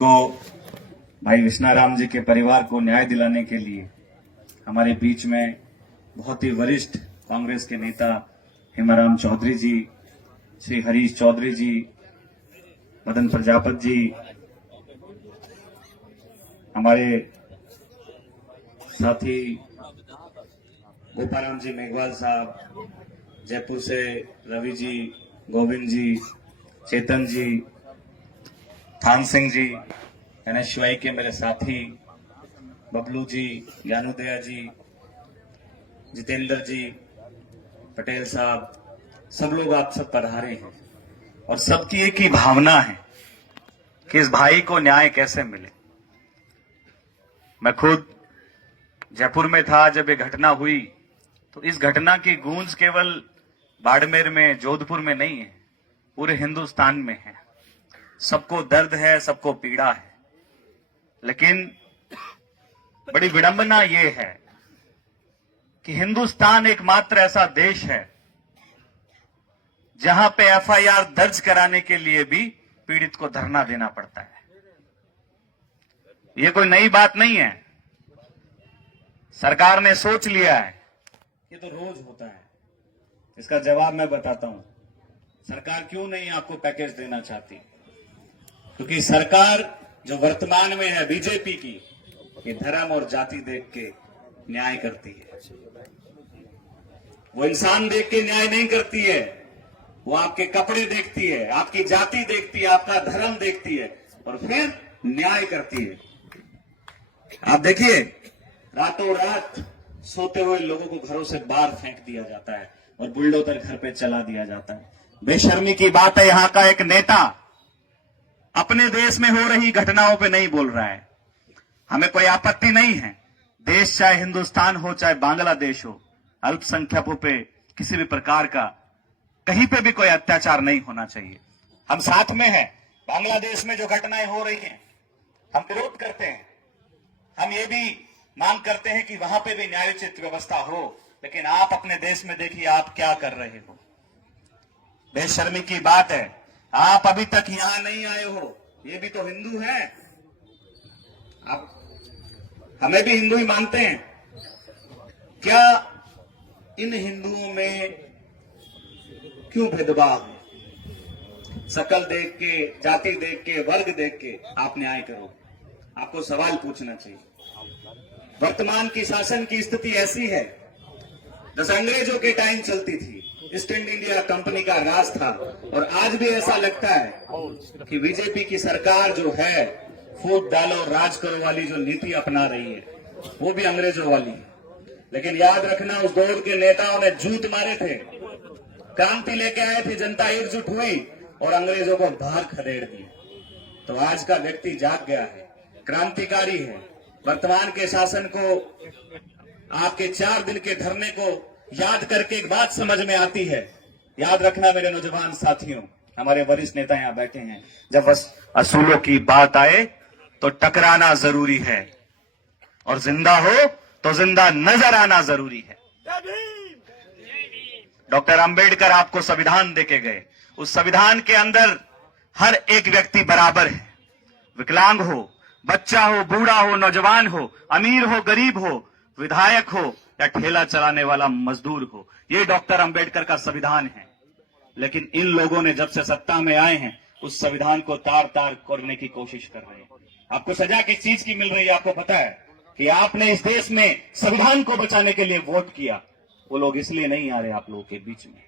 को भाई विष्णाराम जी के परिवार को न्याय दिलाने के लिए हमारे बीच में बहुत ही वरिष्ठ कांग्रेस के नेता हेमाराम चौधरी जी, श्री हरीश चौधरी जी, मदन प्रजापत जी, हमारे साथी गोपाराम जी मेघवाल साहब, जयपुर से रवि जी, गोविंद जी, चेतन जी, थान सिंह जी, NSY के मेरे साथी बबलू जी, ज्ञानोदया जी, जितेंद्र जी, पटेल साहब, सब लोग आप सब पधारे हैं और सबकी एक ही भावना है कि इस भाई को न्याय कैसे मिले। मैं खुद जयपुर में था जब ये घटना हुई, तो इस घटना की गूंज केवल बाड़मेर में, जोधपुर में नहीं है, पूरे हिंदुस्तान में है। सबको दर्द है, सबको पीड़ा है, लेकिन बड़ी विडंबना ये है कि हिंदुस्तान एकमात्र ऐसा देश है जहां पे FIR दर्ज कराने के लिए भी पीड़ित को धरना देना पड़ता है। ये कोई नई बात नहीं है, सरकार ने सोच लिया है, ये तो रोज होता है। इसका जवाब मैं बताता हूं, सरकार क्यों नहीं आपको पैकेज देना चाहती, क्योंकि सरकार जो वर्तमान में है बीजेपी की, ये धर्म और जाति देख के न्याय करती है। वो इंसान देख के न्याय नहीं करती है, वो आपके कपड़े देखती है, आपकी जाति देखती है, आपका धर्म देखती है और फिर न्याय करती है। आप देखिए, रातों रात सोते हुए लोगों को घरों से बाहर फेंक दिया जाता है और बुलडोजर घर पे चला दिया जाता है। बेशर्मी की बात है, यहां का एक नेता अपने देश में हो रही घटनाओं पे नहीं बोल रहा है। हमें कोई आपत्ति नहीं है, देश चाहे हिंदुस्तान हो चाहे बांग्लादेश हो, अल्पसंख्यकों पे किसी भी प्रकार का कहीं पे भी कोई अत्याचार नहीं होना चाहिए। हम साथ में हैं। बांग्लादेश में जो घटनाएं हो रही हैं, हम विरोध करते हैं। हम ये भी मांग करते हैं कि वहां पे भी न्यायोचित व्यवस्था हो, लेकिन आप अपने देश में देखिए आप क्या कर रहे हो। बेशर्मी की बात है, आप अभी तक यहां नहीं आए हो। ये भी तो हिंदू है, आप हमें भी हिंदू ही मानते हैं। क्या इन हिंदुओं में क्यों भेदभाव है? शकल देख के, जाति देख के, वर्ग देख के आप न्याय करो। आपको सवाल पूछना चाहिए। वर्तमान की शासन की स्थिति ऐसी है जैसे अंग्रेजों के टाइम चलती थी, ईस्ट इंडिया कंपनी का राज था, और आज भी ऐसा लगता है कि बीजेपी की सरकार जो है, फूट डालो राज करो वाली जो नीति अपना रही है, वो भी अंग्रेजों वाली है। लेकिन याद रखना, उस दौर के नेताओं ने जूत मारे थे, क्रांति लेके आए थे, जनता एकजुट हुई और अंग्रेजों को बाहर खदेड़ दिया। तो आज का व्यक्ति जाग गया है, क्रांतिकारी है। वर्तमान के शासन को, आपके 4 दिन के धरने को याद करके एक बात समझ में आती है। याद रखना मेरे नौजवान साथियों, हमारे वरिष्ठ नेता यहां बैठे हैं, जब असूलों की बात आए तो टकराना जरूरी है और जिंदा हो तो जिंदा नजर आना जरूरी है। डॉक्टर अंबेडकर आपको संविधान देके गए, उस संविधान के अंदर हर एक व्यक्ति बराबर है। विकलांग हो, बच्चा हो, बूढ़ा हो, नौजवान हो, अमीर हो, गरीब हो, विधायक हो या ठेला चलाने वाला मजदूर हो, ये डॉक्टर अंबेडकर का संविधान है। लेकिन इन लोगों ने जब से सत्ता में आए हैं, उस संविधान को तार तार करने की कोशिश कर रहे हैं। आपको सजा किस चीज की मिल रही है? आपको पता है कि आपने इस देश में संविधान को बचाने के लिए वोट किया। वो लोग इसलिए नहीं आ रहे आप लोगों के बीच में।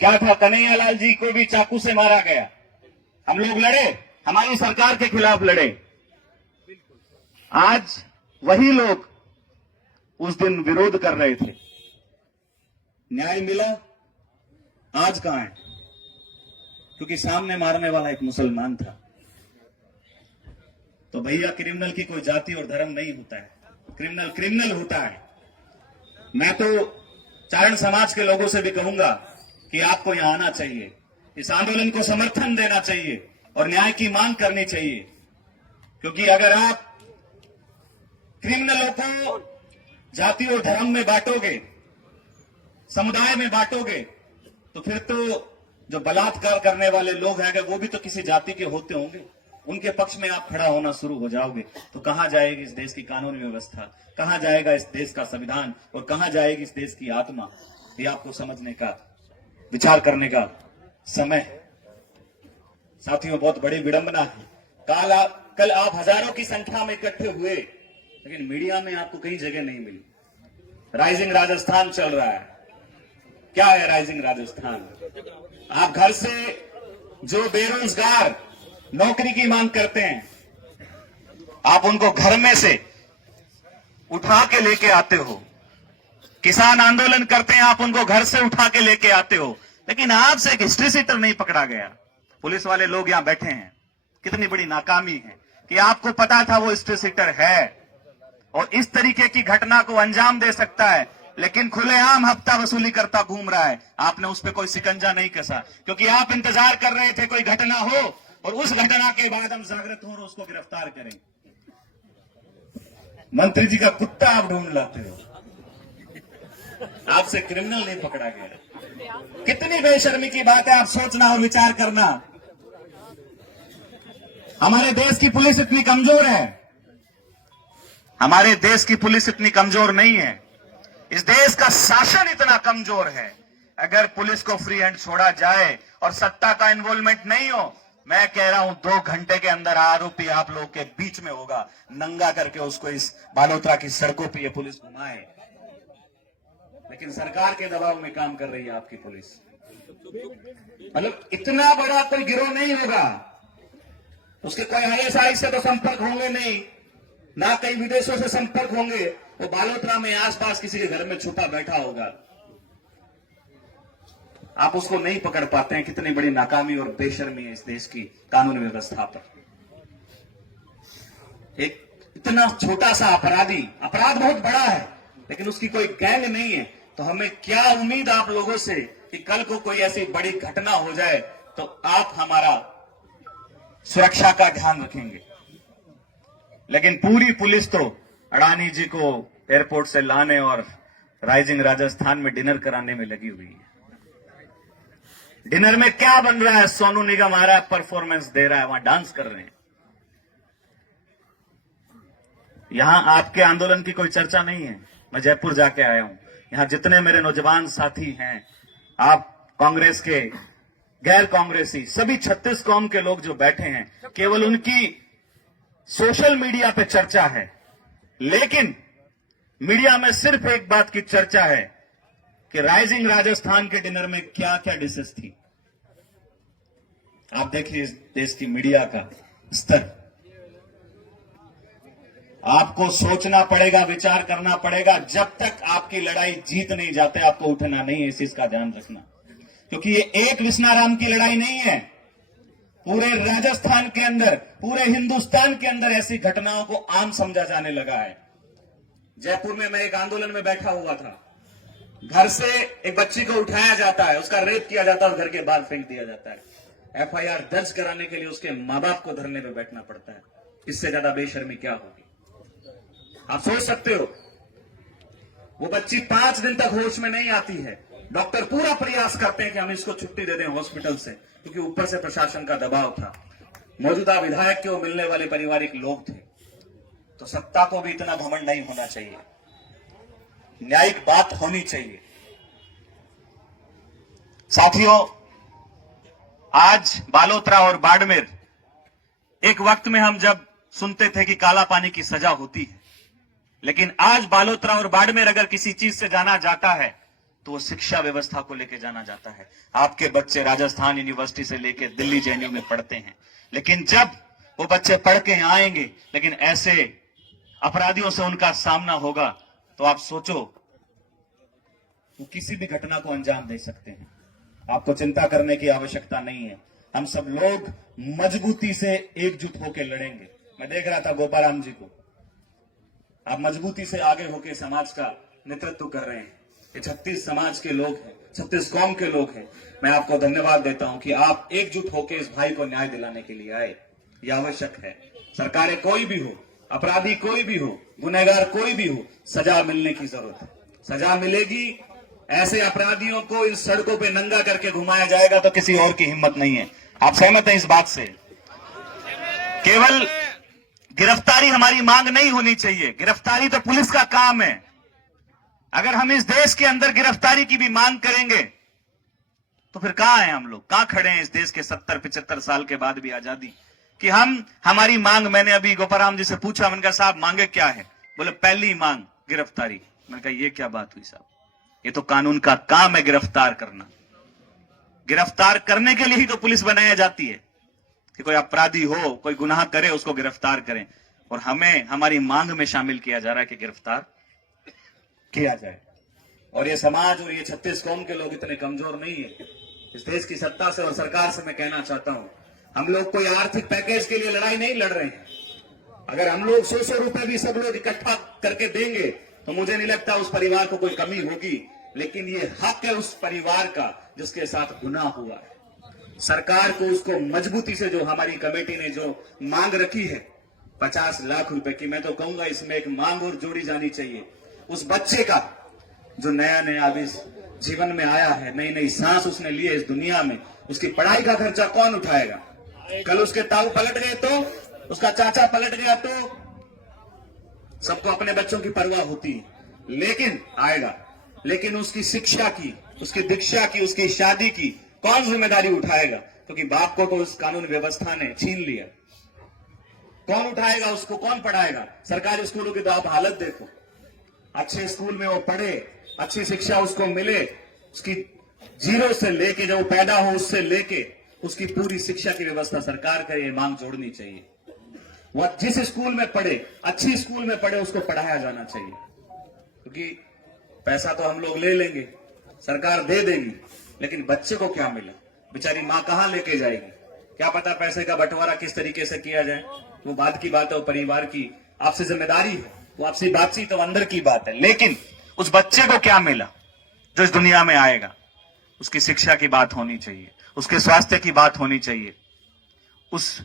क्या था, कन्हैयालाल जी को भी चाकू से मारा गया, हम लोग लड़े, हमारी सरकार के खिलाफ लड़े। आज वही लोग उस दिन विरोध कर रहे थे, न्याय मिला, आज कहां है? क्योंकि सामने मारने वाला एक मुसलमान था। तो भैया, क्रिमिनल की कोई जाति और धर्म नहीं होता है, क्रिमिनल क्रिमिनल होता है। मैं तो चारण समाज के लोगों से भी कहूंगा कि आपको यहां आना चाहिए, इस आंदोलन को समर्थन देना चाहिए और न्याय की मांग करनी चाहिए। क्योंकि अगर आप क्रिमिनलों को जाति और धर्म में बांटोगे, समुदाय में बांटोगे, तो फिर तो जो बलात्कार करने वाले लोग हैं वो भी तो किसी जाति के होते होंगे, उनके पक्ष में आप खड़ा होना शुरू हो जाओगे तो कहां जाएगी इस देश की कानून व्यवस्था, कहां जाएगा इस देश का संविधान और कहां जाएगी इस देश की आत्मा। ये आपको समझने का, विचार करने का समय है। साथियों, बहुत बड़ी विडंबना है, कल आप हजारों की संख्या में इकट्ठे हुए, लेकिन मीडिया में आपको कहीं जगह नहीं मिली। राइजिंग राजस्थान चल रहा है। क्या है राइजिंग राजस्थान? आप घर से जो बेरोजगार नौकरी की मांग करते हैं, आप उनको घर में से उठा के लेके आते हो। किसान आंदोलन करते हैं, आप उनको घर से उठा के लेके आते हो, लेकिन आपसे एक हिस्ट्री सीटर नहीं पकड़ा गया। पुलिस वाले लोग यहां बैठे हैं, कितनी बड़ी नाकामी है कि आपको पता था वो हिस्ट्री सीटर है और इस तरीके की घटना को अंजाम दे सकता है, लेकिन खुलेआम हफ्ता वसूली करता घूम रहा है। आपने उस पर कोई शिकंजा नहीं कसा, क्योंकि आप इंतजार कर रहे थे कोई घटना हो और उस घटना के बाद हम जागृत हो और उसको गिरफ्तार करें। मंत्री जी का कुत्ता आप ढूंढ लाते हो, आपसे क्रिमिनल नहीं पकड़ा गया। कितनी बेशर्मी की बात है, आप सोचना और विचार करना। हमारे देश की पुलिस इतनी कमजोर है, हमारे देश की पुलिस इतनी कमजोर नहीं है, इस देश का शासन इतना कमजोर है। अगर पुलिस को फ्री हैंड छोड़ा जाए और सत्ता का इन्वॉल्वमेंट नहीं हो, मैं कह रहा हूं 2 घंटे के अंदर आरोपी आप लोग के बीच में होगा, नंगा करके उसको इस बालोतरा की सड़कों पे ये पुलिस घुमाए। लेकिन सरकार के दबाव में काम कर रही है आपकी पुलिस। मतलब इतना बड़ा कोई गिरोह नहीं होगा, उसके कोई आईएसआई से तो संपर्क होंगे नहीं, ना कई विदेशों से संपर्क होंगे, वो बालोतरा में आसपास किसी के घर में छुपा बैठा होगा। आप उसको नहीं पकड़ पाते हैं। कितनी बड़ी नाकामी और बेशर्मी है इस देश की कानून व्यवस्था पर। एक इतना छोटा सा अपराधी, अपराध बहुत बड़ा है लेकिन उसकी कोई गैंग नहीं है, तो हमें क्या उम्मीद आप लोगों से कि कल को कोई ऐसी बड़ी घटना हो जाए तो आप हमारा सुरक्षा का ध्यान रखेंगे। लेकिन पूरी पुलिस तो अडानी जी को एयरपोर्ट से लाने और राइजिंग राजस्थान में डिनर कराने में लगी हुई है। डिनर में क्या बन रहा है? सोनू निगम आ रहा है, परफॉर्मेंस दे रहा है, वहां डांस कर रहे हैं। यहां आपके आंदोलन की कोई चर्चा नहीं है। मैं जयपुर जाके आया हूं, यहां जितने मेरे नौजवान साथी हैं, आप कांग्रेस के, गैर कांग्रेसी, सभी 36 कौम के लोग जो बैठे हैं, केवल उनकी सोशल मीडिया पे चर्चा है, लेकिन मीडिया में सिर्फ एक बात की चर्चा है कि राइजिंग राजस्थान के डिनर में क्या क्या डिशेस थी। आप देखिए इस देश की मीडिया का स्तर। आपको सोचना पड़ेगा, विचार करना पड़ेगा। जब तक आपकी लड़ाई जीत नहीं जाते, आपको उठना नहीं है, इस चीज का ध्यान रखना, क्योंकि ये एक विश्नाराम की लड़ाई नहीं है। पूरे राजस्थान के अंदर, पूरे हिंदुस्तान के अंदर ऐसी घटनाओं को आम समझा जाने लगा है। जयपुर में मैं एक आंदोलन में बैठा हुआ था, घर से एक बच्ची को उठाया जाता है, उसका रेप किया जाता है और घर के बाहर फेंक दिया जाता है। एफआईआर दर्ज कराने के लिए उसके मां बाप को धरने में बैठना पड़ता है। इससे ज्यादा बेशर्मी क्या होगी? आप सोच सकते हो, वो बच्ची 5 दिन तक होश में नहीं आती है। डॉक्टर पूरा प्रयास करते हैं कि हम इसको छुट्टी दे दें हॉस्पिटल से, क्योंकि ऊपर से प्रशासन का दबाव था। मौजूदा विधायक के वो मिलने वाले पारिवारिक लोग थे। तो सत्ता को भी इतना घमंड नहीं होना चाहिए, न्यायिक बात होनी चाहिए। साथियों, आज बालोतरा और बाड़मेर, एक वक्त में हम जब सुनते थे कि काला पानी की सजा होती है, लेकिन आज बालोतरा और बाड़मेर अगर किसी चीज से जाना जाता है तो वो शिक्षा व्यवस्था को लेकर जाना जाता है। आपके बच्चे राजस्थान यूनिवर्सिटी से लेकर दिल्ली जेएनयू में पढ़ते हैं, लेकिन जब वो बच्चे पढ़ के आएंगे, लेकिन ऐसे अपराधियों से उनका सामना होगा, तो आप सोचो, वो किसी भी घटना को अंजाम दे सकते हैं। आपको चिंता करने की आवश्यकता नहीं है। हम सब लोग मजबूती से एकजुट होकर लड़ेंगे। मैं देख रहा था गोपाराम जी को, आप मजबूती से आगे होकर समाज का नेतृत्व कर रहे हैं। ये 36 समाज के लोग हैं, 36 कौम के लोग हैं। मैं आपको धन्यवाद देता हूं कि आप एकजुट होकर इस भाई को न्याय दिलाने के लिए आए। यह आवश्यक है। सरकारें कोई भी हो, अपराधी कोई भी हो, गुनहगार कोई भी हो, सजा मिलने की जरूरत है। सजा मिलेगी। ऐसे अपराधियों को इन सड़कों पे नंगा करके घुमाया जाएगा तो किसी और की हिम्मत नहीं है। आप सहमत हैं इस बात से? केवल गिरफ्तारी हमारी मांग नहीं होनी चाहिए, गिरफ्तारी तो पुलिस का काम है। अगर हम इस देश के अंदर गिरफ्तारी की भी मांग करेंगे तो फिर कहां हैं हम लोग, कहां खड़े हैं इस देश के 70-75 साल के बाद भी आजादी कि हमारी मांग। मैंने अभी गोपाराम जी से पूछा, मैंने कहा साहब मांगे क्या है? बोले पहली मांग गिरफ्तारी। मैंने कहा ये क्या बात हुई साहब, ये तो कानून का काम है गिरफ्तार करना। गिरफ्तार करने के लिए ही तो पुलिस बनाई जाती है कि कोई अपराधी हो, कोई गुनाह करे, उसको गिरफ्तार करें। और हमें हमारी मांग में शामिल किया जा रहा है कि गिरफ्तार किया जाए। और ये समाज और ये 36 कौम के लोग इतने कमजोर नहीं है। इस देश की सत्ता से और सरकार से मैं कहना चाहता हूं, हम लोग कोई आर्थिक पैकेज के लिए लड़ाई नहीं लड़ रहे हैं। अगर हम लोग 100 रुपए भी सब लोग इकट्ठा करके देंगे तो मुझे नहीं लगता उस परिवार को कोई कमी होगी। लेकिन ये हक है उस परिवार का जिसके साथ गुनाह हुआ है। सरकार को उसको मजबूती से, जो हमारी कमेटी ने जो मांग रखी है 50 लाख रुपए की, मैं तो कहूंगा इसमें एक मांग और जोड़ी जानी चाहिए। उस बच्चे का जो नया नया अभी जीवन में आया है, नई नई सांस उसने ली है इस दुनिया में, उसकी पढ़ाई का खर्चा कौन उठाएगा? कल उसके ताऊ पलट गए तो, उसका चाचा पलट गया तो, सबको अपने बच्चों की परवाह होती है, लेकिन आएगा। लेकिन उसकी शिक्षा की, उसकी दीक्षा की, उसकी शादी की कौन जिम्मेदारी उठाएगा? क्योंकि बाप को तो उस कानून व्यवस्था ने छीन लिया। कौन उठाएगा उसको, कौन पढ़ाएगा? सरकारी स्कूलों की तो आप हालत देखो। अच्छे स्कूल में वो पढ़े, अच्छी शिक्षा उसको मिले, उसकी जीरो से लेके जब वो पैदा हो उससे लेके उसकी पूरी शिक्षा की व्यवस्था सरकार करे, ये मांग जोड़नी चाहिए। वह जिस स्कूल में पढ़े, अच्छी स्कूल में पढ़े, उसको पढ़ाया जाना चाहिए। क्योंकि पैसा तो हम लोग ले लेंगे, सरकार दे देगी, लेकिन बच्चे को क्या मिला? बेचारी मां कहां लेके जाएगी? क्या पता पैसे का बंटवारा किस तरीके से किया जाए। वो बात की बात है, वो परिवार की आपसे जिम्मेदारी है, वो आपसी बातचीत तो अंदर की बात है। लेकिन उस बच्चे को क्या मिला जो इस दुनिया में आएगा? उसकी शिक्षा की बात होनी चाहिए, उसके स्वास्थ्य की बात होनी चाहिए, उस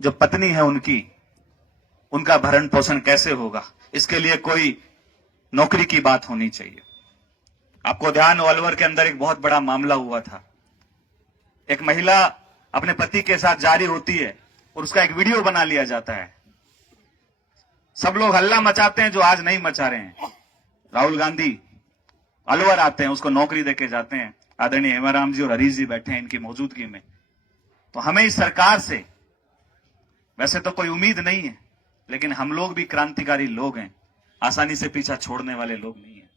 जो पत्नी है उनका भरण पोषण कैसे होगा, इसके लिए कोई नौकरी की बात होनी चाहिए। आपको ध्यान, अलवर के अंदर एक बहुत बड़ा मामला हुआ था। एक महिला अपने पति के साथ जा रही होती है और उसका एक वीडियो बना लिया जाता है। सब लोग हल्ला मचाते हैं जो आज नहीं मचा रहे हैं। राहुल गांधी अलवर आते हैं, उसको नौकरी देके जाते हैं। आदरणीय हेमाराम जी और हरीश जी बैठे हैं इनकी मौजूदगी में। तो हमें इस सरकार से वैसे तो कोई उम्मीद नहीं है, लेकिन हम लोग भी क्रांतिकारी लोग हैं, आसानी से पीछा छोड़ने वाले लोग नहीं हैं।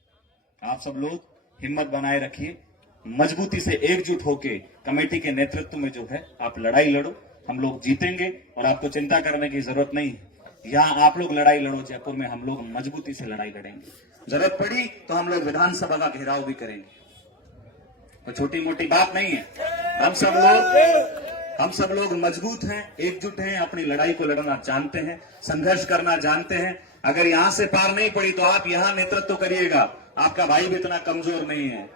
आप सब लोग हिम्मत बनाए रखिए, मजबूती से एकजुट होके कमेटी के नेतृत्व में जो है आप लड़ाई लड़ो। हम लोग जीतेंगे और आपको चिंता करने की जरूरत नहीं है। यहां आप लोग लड़ाई लड़ो, जयपुर में हम लोग मजबूती से लड़ाई लड़ेंगे। जरूरत पड़ी तो हम लोग विधानसभा का घेराव भी करेंगे। तो छोटी मोटी बात नहीं है। हम सब लोग मजबूत हैं, एकजुट हैं, अपनी लड़ाई को लड़ना जानते हैं, संघर्ष करना जानते हैं। अगर यहां से पार नहीं पड़ी तो आप यहां नेतृत्व करिएगा। आपका भाई भी इतना कमजोर नहीं है।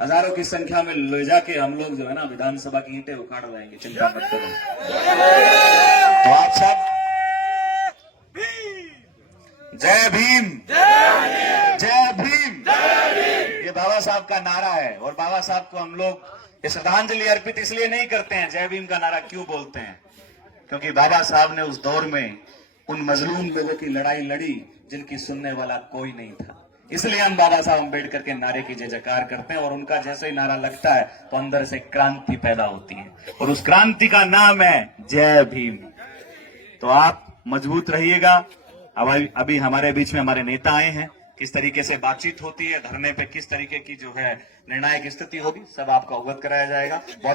हजारों की संख्या में ले जाके हम लोग जो है ना विधानसभा की ईंटें उखाड़ लाएंगे, चिंता मत करो। तो आप सब जय भीम, जय भीम। ये बाबा साहब का नारा है और बाबा साहब को हम लोग ये श्रद्धांजलि अर्पित इसलिए नहीं करते हैं। जय भीम का नारा क्यों बोलते हैं? क्योंकि बाबा साहब ने उस दौर में उन मजलूम लोगों की लड़ाई लड़ी जिनकी सुनने वाला कोई नहीं था। इसलिए हम बाबा साहब अम्बेडकर के नारे की जय जयकार करते हैं और उनका जैसे ही नारा लगता है तो अंदर से क्रांति पैदा होती है और उस क्रांति का नाम है जय भीम। तो आप मजबूत रहिएगा। अभी हमारे बीच में हमारे नेता आए हैं, किस तरीके से बातचीत होती है, धरने पे किस तरीके की जो है निर्णायक स्थिति होगी, सब आपको अवगत कराया जाएगा। बहुत